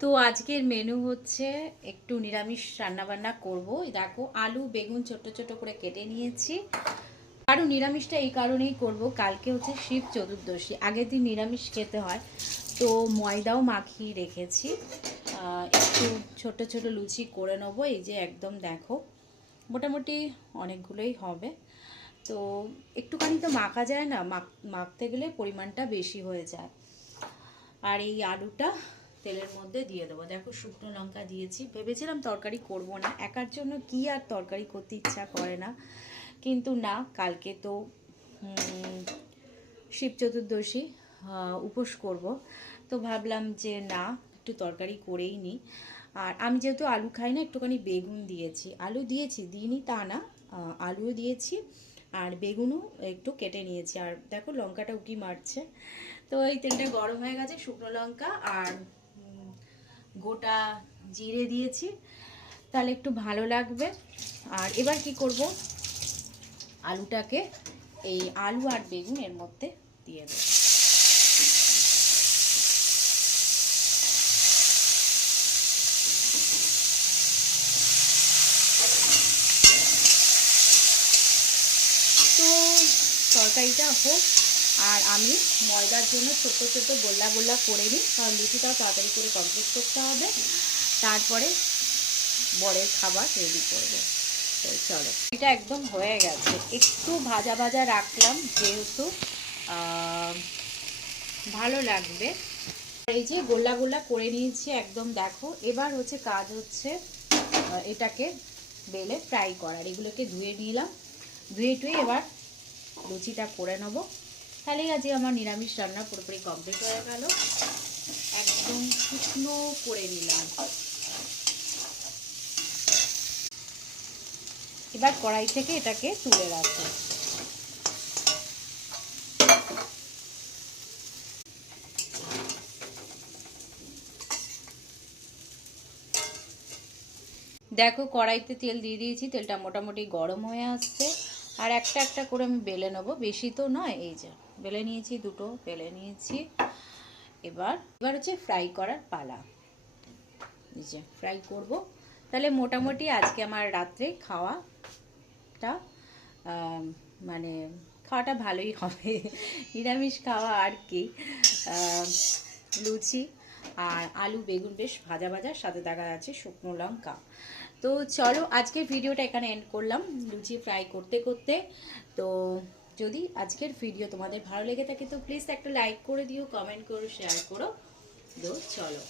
তো আজকের মেনু হচ্ছে একটু নিরামিষ রান্নাবান্না করব। দেখো, আলু, বেগুন ছোট ছোট করে কেটে নিয়েছি। আরও নিরামিষটা এই কারণেই করব, কালকে হচ্ছে শিব চতুর্দশী। আগের দিন নিরামিষ খেতে হয়, তো ময়দাও মাখিয়ে রেখেছি। একটু ছোট ছোট লুচি করে নেব, এই যে একদম দেখো, মোটামুটি অনেকগুলোই হবে। তো একটুখানি তো মাখা যায় না, মাখ, মাখতে গেলে পরিমাণটা বেশি হয়ে যায়। আর এই আলুটা তেলের মধ্যে দিয়ে দেবো। দেখো শুকনো লঙ্কা দিয়েছি। ভেবেছিলাম তরকারি করব না। একার জন্য কি আর তরকারি করতে ইচ্ছা করে না। কিন্তু না, কালকে তো শিব চতুর্দশী উপোস করব। তো ভাবলাম যে না, একটু তরকারি করেই নিই আর আমি যেহেতু আলু খাই না, একটুখানি বেগুন দিয়েছি। আলু দিয়েছি, দিইনি তা না। আলুও দিয়েছি আর বেগুনও একটু কেটে নিয়েছি। আর দেখো লঙ্কাটা উকি মারছে। তো এই তেলটা গরম হয়ে গেছে, শুকনো লঙ্কা আর গোটা জিরে দিয়েছি। তাহলে একটু ভালো লাগবে। আর এবার কি করব? আলুটাকে এই আলু আর বেগুন এর মধ্যে দিয়ে দেবো। তো তরকারিটা হোক আর আমি ময়দার জন্য ছোট ছোট গোল্লা গোল্লা করে নিই, কারণ লুচিটাও তাড়াতাড়ি করে কমপ্লিট করতে হবে। তারপরে বরের খাবার রেডি করব। চলো, এটা একদম হয়ে গেছে। একটু ভাজা ভাজা রাখলাম, যেহেতু ভালো লাগবে। এই যে গোল্লা গোল্লা করে নিয়েছি একদম, দেখো। এবার হচ্ছে কাজ হচ্ছে এটাকে বেলে ফ্রাই করার। এগুলোকে ধুয়ে নিলাম। ধুয়ে টুয়ে এবার লুচিটা করে নেব। তাহলেই আজকে আমার নিরামিষ রান্না পুরোপুরি কমপ্লিট হয়ে গেল। একদম শুকনো করে নিলাম। এবার কড়াই থেকে এটাকে তুলে রাখব। দেখো কড়াইতে তেল দিয়ে দিয়েছি, তেলটা মোটামুটি গরম হয়ে আসছে। আর একটা একটা করে আমি বেলে নেব, বেশি তো নয়, এই যে। বেলে নিয়েছি, দুটো বেলে নিয়েছি। এবার এবার হচ্ছে ফ্রাই করার পালা। যে ফ্রাই করব। তাহলে মোটামুটি আজকে আমার রাত্রে খাওয়াটা মানে খাওয়াটা ভালোই হবে। নিরামিষ খাওয়া আর কি। লুচি আর আলু, বেগুন বেশ ভাজা ভাজার সাথে দেখা যাচ্ছে শুকনো লঙ্কা। তো চলো আজকে ভিডিওটা এখানে এন্ড করলাম। লুচি ফ্রাই করতে করতে, তো যদি আজকের ভিডিও তোমাদের ভালো লেগে থাকে তো প্লিজ একটা লাইক করে দিও কমেন্ট করো শেয়ার করো। তো চলো।